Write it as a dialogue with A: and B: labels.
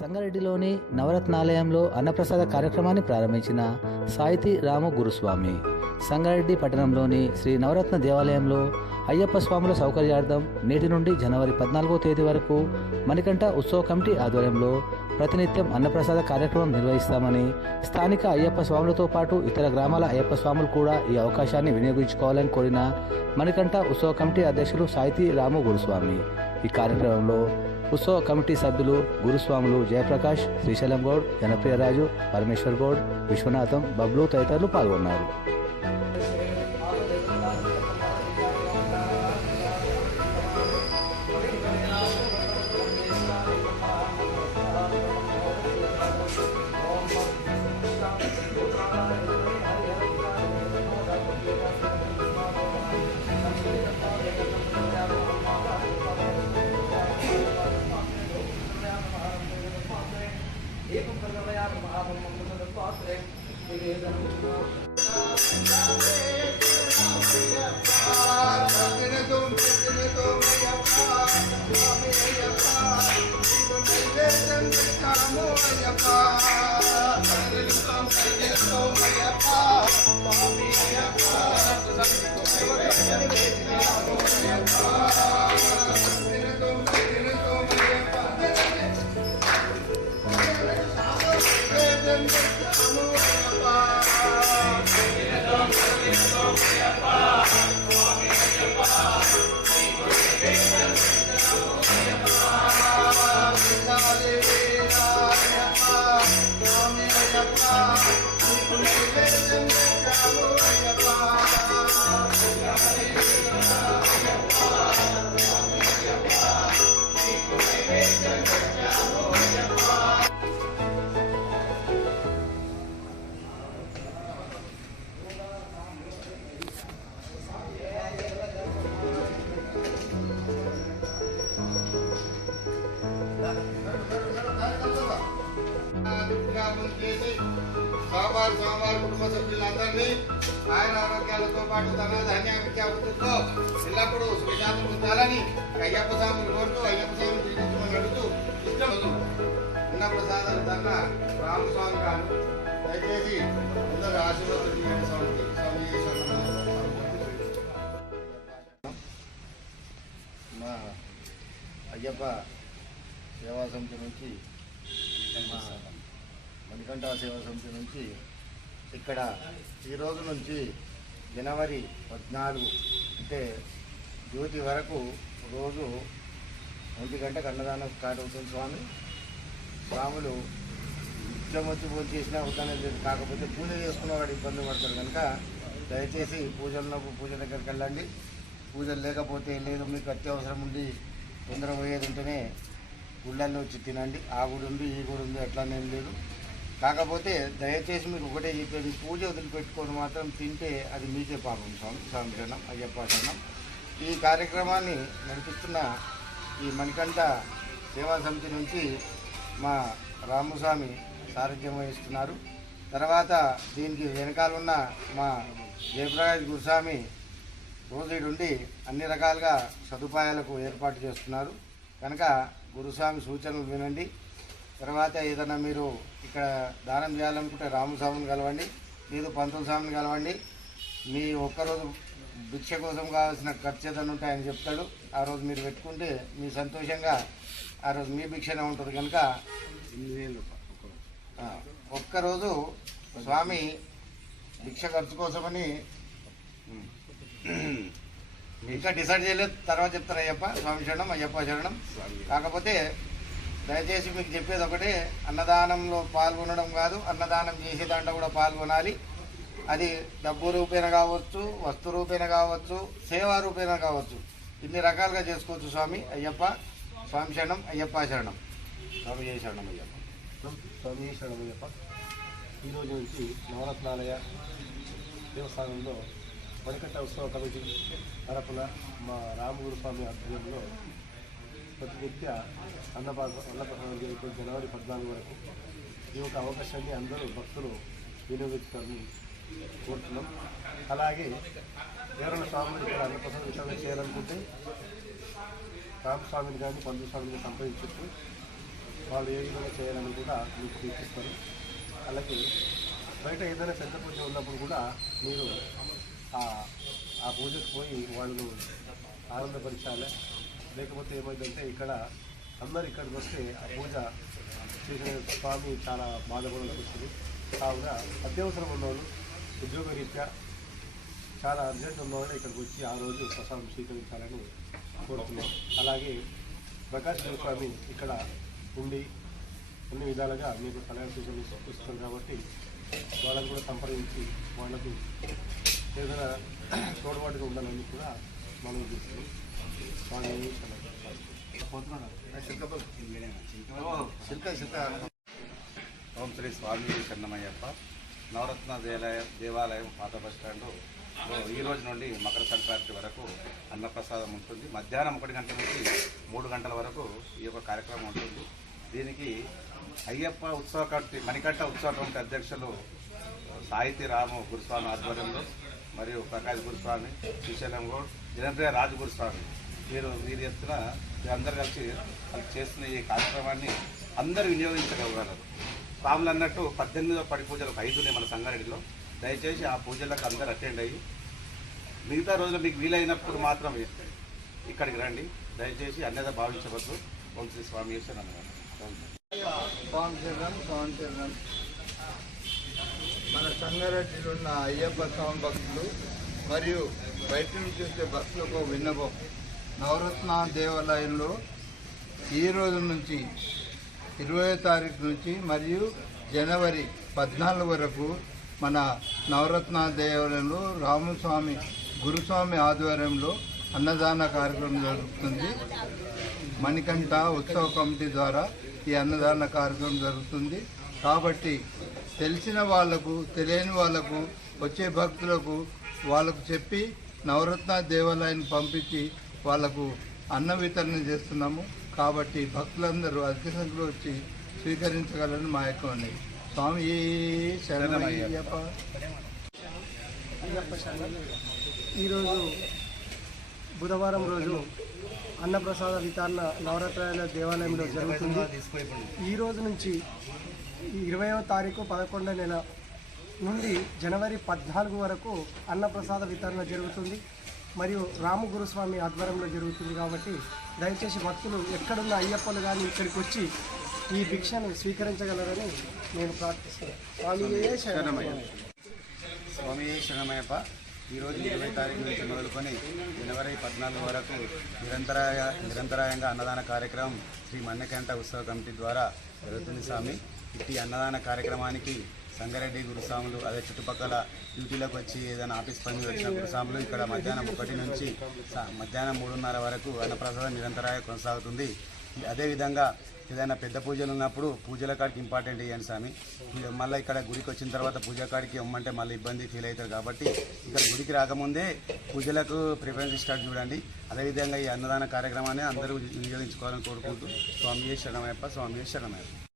A: సంగారెడ్డిలోని నవరత్నాలయంలో అన్నప్రసాద కార్యక్రమాన్ని ప్రారంభించిన సాయితి రాము గురుస్వామి. సంగారెడ్డి పట్టణంలోని శ్రీ నవరత్న దేవాలయంలో అయ్యప్ప స్వాముల సౌకర్యార్థం నేటి నుండి జనవరి పద్నాలుగో తేదీ వరకు మణికంఠ ఉత్సవ కమిటీ ఆధ్వర్యంలో ప్రతినిత్యం అన్నప్రసాద కార్యక్రమం నిర్వహిస్తామని స్థానిక అయ్యప్ప స్వాములతో పాటు ఇతర గ్రామాల అయ్యప్ప స్వాములు కూడా ఈ అవకాశాన్ని వినియోగించుకోవాలని కోరిన మణికంఠ ఉత్సవ కమిటీ అధ్యక్షులు సాయితి రాము గురుస్వామి. ఈ కార్యక్రమంలో ఉత్సవ కమిటీ సభ్యులు గురుస్వాములు జయప్రకాష్ శ్రీశైలం గౌడ్ జనప్రియరాజు పరమేశ్వర్ గౌడ్ విశ్వనాథం బబ్లు తదితరులు పాల్గొన్నారు.
B: జ్ఞాపకం సోమవారం స్వామివారి కుటుంబ సభ్యులందరినీ ఆయన ఆరోగ్యాలతో పాటు ధన ధాన్యాభిత్యావతులతో ఎల్లప్పుడూ శ్రీశాంతం ఉంచాలని అయ్యప్ప స్వామిని కోరుతూ అయ్యప్ప స్వామిని దీవించమని అడుగుతూ ఇష్టం ఉన్న ప్రసాదాలు తన రామస్వామి గారు. దయచేసి అందరూ ఆశీర్వాదం స్వామికి స్వామి మా అయ్యప్ప సేవా సమితి నుంచి మణికంఠ సేవా సమితి నుంచి ఇక్కడ ఈ రోజు నుంచి జనవరి పద్నాలుగు అంటే జ్యోతి వరకు రోజు ఒంటి గంటకు అన్నదానం స్టార్ట్ అవుతుంది స్వామి. స్వాములు నిత్యం వచ్చి పూజ చేసినా అవుతానే లేదు కాకపోతే పూజ చేసుకున్నవాడు ఇబ్బంది పడతారు కనుక దయచేసి పూజలున్నప్పుడు పూజ దగ్గరికి వెళ్ళండి. పూజలు లేకపోతే లేదు మీకు అత్యవసరం ఉండి తొందర పోయేది ఉంటేనే గుళ్ళల్లో వచ్చి తినండి. ఆ గుడి ఉంది ఈ గుడి ఉంది అట్లానేం లేదు. కాకపోతే దయచేసి మీకు ఒకటే చెప్పేది పూజ వదిలిపెట్టుకొని మాత్రం తింటే అది మీకే పాపం. స్వామి స్వామి శరణం అయ్యప్ప శరణం. ఈ కార్యక్రమాన్ని నడిపిస్తున్న ఈ మణికంఠ సేవా సమితి నుంచి మా రామస్వామి సారథ్యం వహిస్తున్నారు. తర్వాత దీనికి వెనకాలన్న మా జయప్రకాష్ గురుస్వామి రోజుడుండి అన్ని రకాలుగా సదుపాయాలకు ఏర్పాటు చేస్తున్నారు. కనుక గురుస్వామి సూచనలు వినండి. తర్వాత ఏదైనా మీరు ఇక్కడ దానం చేయాలనుకుంటే రామస్వామిని కలవండి లేదు పంతుల స్వామిని కలవండి మీ ఒక్కరోజు భిక్ష కోసం కావాల్సిన ఖర్చు ఏదైనా ఉంటే ఆయన చెప్తాడు. ఆ రోజు మీరు పెట్టుకుంటే మీ సంతోషంగా ఆ రోజు మీ భిక్షనే ఉంటుంది కనుక ఒక్కరోజు స్వామి భిక్ష ఖర్చు కోసమని ఇంకా డిసైడ్ చేయలేదు. తర్వాత చెప్తారు అయ్యప్ప స్వామి శరణం అయ్యప్ప శరణం. కాకపోతే దయచేసి మీకు చెప్పేది ఒకటే అన్నదానంలో పాల్గొనడం కాదు అన్నదానం చేసే దాంట్లో కూడా పాల్గొనాలి. అది డబ్బు రూపేణ కావచ్చు వస్తు రూపేణ కావచ్చు సేవా రూపేణ కావచ్చు. ఇన్ని రకాలుగా చేసుకోవచ్చు స్వామి అయ్యప్ప స్వామి శరణం అయ్యప్ప శరణం. స్వామి జయ శరణం అయ్యప్ప.
C: స్వామి శరణమయ్యప్ప ఈరోజు నుంచి నవరత్నాలయ దేవస్థానంలో మణికట్ట ఉత్సవ కమిటీ తరపున మా రామగురు స్వామి ఆధ్వర్యంలో ప్రతినిత్య అన్నపాద అన్నప్రసాదం జరుగుతుంది జనవరి పద్నాలుగు వరకు ఈ యొక్క అవకాశాన్ని అందరూ భక్తులు వినియోగించుతారని కోరుతున్నాం. అలాగే ఎవరైనా స్వామిని ఇక్కడ అన్నప్రసాదం విషయంలో చేయాలనుకుంటే రామస్వామిని కానీ పండు స్వామిని వాళ్ళు ఏ విధంగా చేయాలని కూడా మీకు సూచిస్తారు. అలాగే బయట ఏదైనా పెద్ద పూజ ఉన్నప్పుడు కూడా మీరు ఆ ఆ పూజకు పోయి వాళ్ళు ఆనందపరచాలి. లేకపోతే ఏమైందంటే ఇక్కడ అందరు ఇక్కడికి వస్తే ఆ పూజ చేసిన స్వామి చాలా బాధపడాల్సి వస్తుంది. కావున అత్యవసరం ఉన్నవాళ్ళు ఉద్యోగరీత్యా చాలా అర్జెంట్ ఉన్నవాళ్ళు ఇక్కడికి వచ్చి ఆ రోజు ప్రసాదం స్వీకరించాలని కోరుతున్నాం. అలాగే ప్రకాష్ స్వామి ఇక్కడ ఉండి అన్ని విధాలుగా మీకు సలహా సూచనలు ఇస్తారు కాబట్టి వాళ్ళని కూడా సంప్రదించి వాళ్ళకు ఏదైనా తోడుబాటుగా ఉండాలని కూడా మనం చూస్తున్నాం.
D: ఓం శ్రీ స్వామి చెన్నమయ్యప్ప నవరత్న దేవాలయ దేవాలయం పాత బస్ స్టాండ్. ఈ రోజు నుండి మకర సంక్రాంతి వరకు అన్నప్రసాదం ఉంటుంది. మధ్యాహ్నం ఒకటి గంటల నుంచి మూడు గంటల వరకు ఈ యొక్క కార్యక్రమం ఉంటుంది. దీనికి అయ్యప్ప ఉత్సవ కమిటీ మణికట్ట ఉత్సవ కమిటీ అధ్యక్షులు సాహితీ రాము గురుస్వామి ఆధ్వర్యంలో మరియు ప్రకాష్ గురుస్వామి శ్రీశైలం గౌడ్ జనప్రియ రాజు గురుస్వామి. వీరు మీరు చేస్తున్న అందరు కలిసి వాళ్ళు చేస్తున్న ఈ కార్యక్రమాన్ని అందరూ వినియోగించగలగలరు స్వాములు అన్నట్టు పద్దెనిమిదో పడి పూజలు ఒక ఐదు ఉన్నాయి మన సంగారెడ్డిలో. దయచేసి ఆ పూజలకు అందరు అటెండ్ అయ్యి మిగతా రోజులు మీకు వీలైనప్పుడు మాత్రం ఇక్కడికి రండి. దయచేసి అన్నద భావించవద్దు. ఓం శ్రీ స్వామి అన్నమాట
E: పవన్ మన సంగారెడ్డిలో ఉన్న అయ్యప్ప స్వామి భక్తులు మరియు బయట నుంచి వచ్చే భక్తులకు విన్నపం. నవరత్న దేవాలయంలో ఈ రోజు నుంచి ఇరవై తారీఖు నుంచి మరియు జనవరి పద్నాలుగు వరకు మన నవరత్న దేవాలయంలో రామస్వామి గురుస్వామి ఆధ్వర్యంలో అన్నదాన కార్యక్రమం జరుగుతుంది. మణికంఠ ఉత్సవ కమిటీ ద్వారా ఈ అన్నదాన కార్యక్రమం జరుగుతుంది. కాబట్టి తెలిసిన వాళ్ళకు తెలియని వాళ్ళకు వచ్చే భక్తులకు వాళ్ళకు చెప్పి నవరత్న దేవాలయాన్ని పంపించి వాళ్ళకు అన్న వితరణ చేస్తున్నాము. కాబట్టి భక్తులందరూ అధిక సంఖ్యలో వచ్చి స్వీకరించగలని మా యొక్క ఉన్నది. స్వామి శరణమయ్యప్ప
F: ఈరోజు బుధవారం రోజు అన్నప్రసాద వితరణ నవరాత్రుల దేవాలయంలో జరుగుతుంది. ఈ రోజు నుంచి ఇరవైవ తారీఖు పదకొండవ నెల నుండి జనవరి పద్నాలుగు వరకు అన్నప్రసాద వితరణ జరుగుతుంది. మరియు రాము గురుస్వామి ఆధ్వర్యంలో జరుగుతుంది కాబట్టి దయచేసి భక్తులు ఎక్కడున్న అయ్యప్పలు కానీ ఇక్కడికి వచ్చి ఈ భిక్షను స్వీకరించగలరని నేను ప్రార్థిస్తున్నాను. స్వామి శరణమయ్య.
D: స్వామి శరణమయ్యప్ప ఈరోజు ఇరవై తారీఖు నుంచి మొదలుకొని జనవరి పద్నాలుగు వరకు నిరంతరాయ నిరంతరాయంగా అన్నదాన కార్యక్రమం శ్రీ మన్నకంట ఉత్సవ కమిటీ ద్వారా జరుగుతుంది స్వామి. ఇట్టి అన్నదాన కార్యక్రమానికి సంగారెడ్డి గురుస్వాములు అదే చుట్టుపక్కల డ్యూటీలోకి వచ్చి ఏదైనా ఆఫీస్ పని వచ్చిన గురుస్వాములు ఇక్కడ మధ్యాహ్నం ఒకటి నుంచి మధ్యాహ్నం మూడున్నర వరకు అన్నప్రసాదం నిరంతరాయ కొనసాగుతుంది. అదేవిధంగా ఏదైనా పెద్ద పూజలు ఉన్నప్పుడు పూజల కాడికి ఇంపార్టెంట్ ఇవ్వండి స్వామి. మళ్ళీ ఇక్కడ గుడికి వచ్చిన తర్వాత పూజ కాడికి ఇమ్మంటే మళ్ళీ ఇబ్బంది ఫీల్ అవుతారు కాబట్టి ఇక్కడ గుడికి రాకముందే పూజలకు ప్రిఫరెన్స్ ఇస్తాడు చూడండి. అదేవిధంగా ఈ అన్నదాన కార్యక్రమాన్ని అందరూ వినియోగించుకోవాలని కోరుకుంటూ స్వామి శరణమయ్యప్ప స్వామి శరణమయ్యప్ప.